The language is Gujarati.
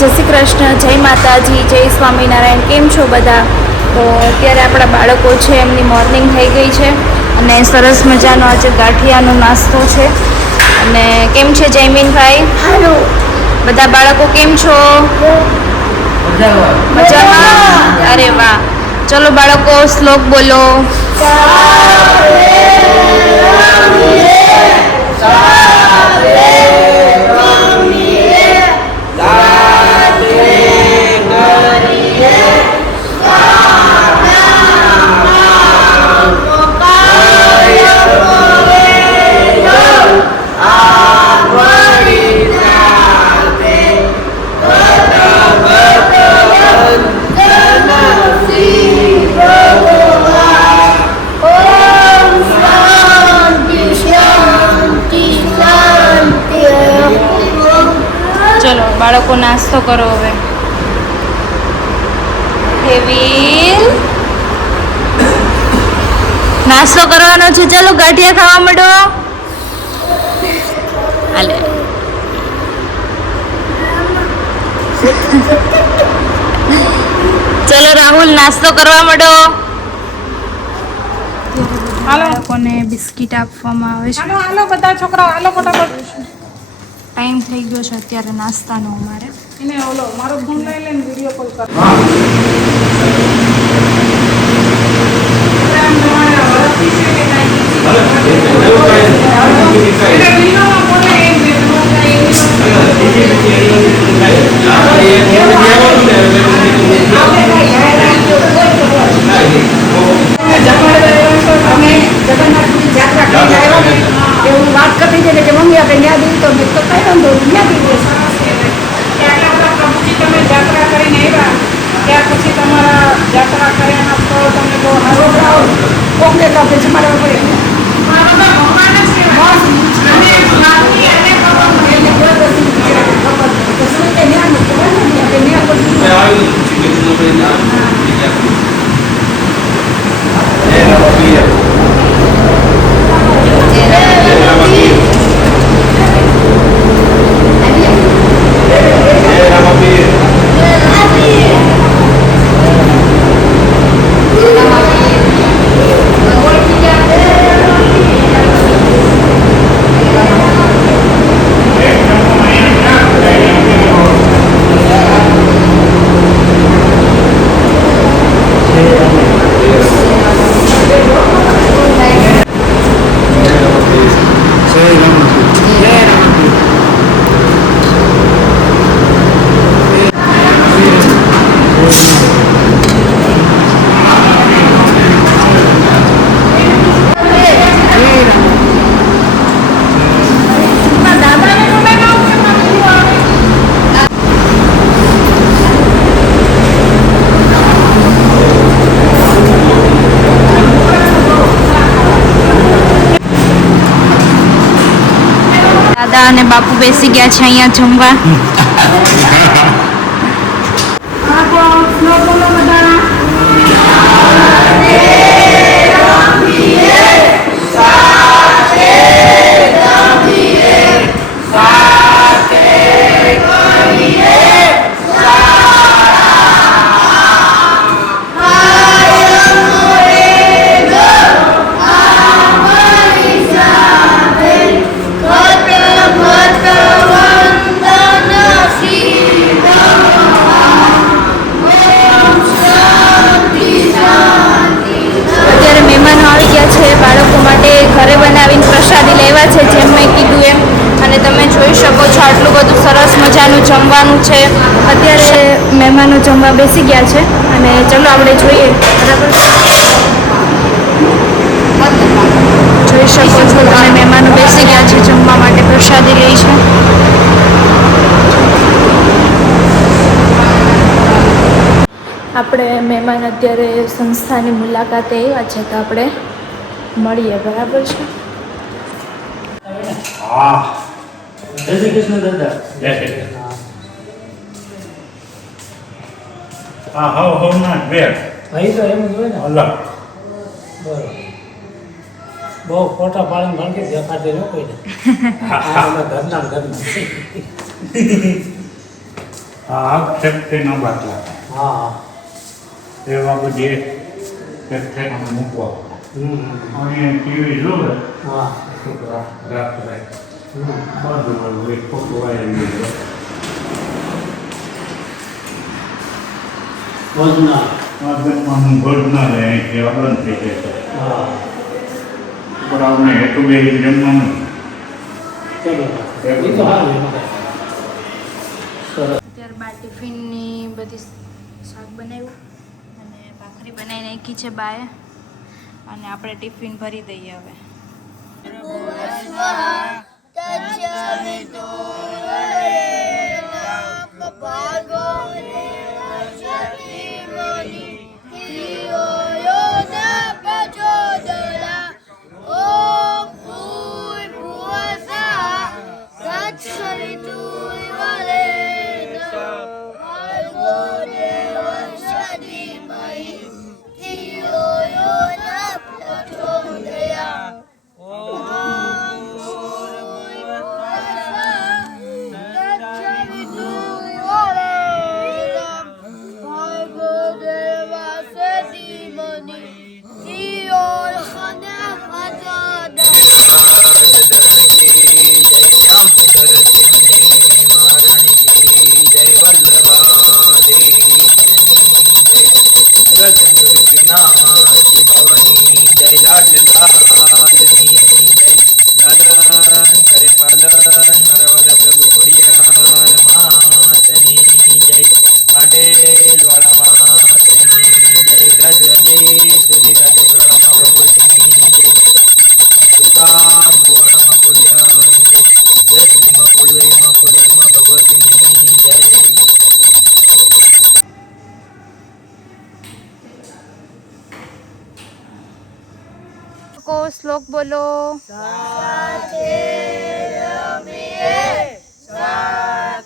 જય શ્રી કૃષ્ણ, જય માતાજી, જય સ્વામિનારાયણ. કેમ છો બધા? તો અત્યારે આપણા બાળકો છે એમની મોર્નિંગ થઈ ગઈ છે અને સરસ મજાનો આજે ગાંઠિયાનો નાસ્તો છે. અને કેમ છે જયમીનભાઈ? બધા બાળકો કેમ છો? મજામાં? અરે વાહ! ચલો બાળકો શ્લોક બોલો. ચલો બાળકો નાસ્તો કરો હવે. હેવીલ નાસ્તો કરવાનો છે. ચલો ગાંઠિયા ખાવા માંડો. હાલે ચલો રાહુલ નાસ્તો કરવા માંડો. બાળકોને બિસ્કિટ આપવામાં આવે છે. હાલો બધા છોકરાઓ હાલો ફટાફટ. ટાઈમ થઈ ગયો છે અત્યારે નાસ્તાનો અમારે. એને ઓલો મારો ફોન લઈ લઈને વિડિયો કોલ કર. એવું વાત કરતી હતી કે મમ્મી આપણે ન્યા દીધી તો મેં તો કઈ વાંધો ન્યા દીધી. આટલા બધા પ્રભુજી તમે જાત્રા કરીને આવ્યા ત્યાર પછી તમારા જાત્રા કર્યાના ફળ તમને બહુ સારો ભાવ કોકને તો આપણે જમાડવા પડે. દાદા અને બાપુ બેસી ગયા છે અહીંયા જમવા. ઘરે બનાવીને પ્રસાદી લેવા છે જેમ મેં કીધું એમ. અને તમે જોઈ શકો છો આટલું બધું સરસ મજાનું જમવાનું છે. અત્યારે મહેમાનો જમવા બેસી ગયા છે અને ચલો આપણે જોઈએ. બરાબર જોઈ શકો છો તમે મહેમાનો બેસી ગયા છે જમવા માટે, પ્રસાદી લે છે. આપણે મહેમાન અત્યારે સંસ્થાની મુલાકાતે આવ્યા છે તો આપણે મળીએ. બરાબર છે. હા જય શ્રી કૃષ્ણ દાદા. જય શ્રી કૃષ્ણ. હા હવ ના વેર ભાઈ તો એમ જ હોય ને. અલગ બરોબર. બહુ ફોટા પાડીને ભણકે દેખાડે ન કોઈને. આ ઘરના આ ફેક્ટરીનો બાટલા હા એવા બધી ફેક્ટરીમાં મૂકવા અને ટીવી જોવે હા છોકરા રાત્રે બધું હોય ખોટું વાયેલું હોય ભોજના જમવાનું ભોજના રહે કે બંધ થઈ જાય છે હા પણ આપણે હેતુ બે જમવાનું ચલો એ તો સારું એમાં કાંઈ. સરસ ત્યારબાદ ટિફિનની બધી શાક બનાવ્યું અને ભાખરી બનાવી નાખી છે બાએ અને આપણે ટિફિન ભરી દઈએ હવે શ્લોક બોલો સાથે રમીએ સાથે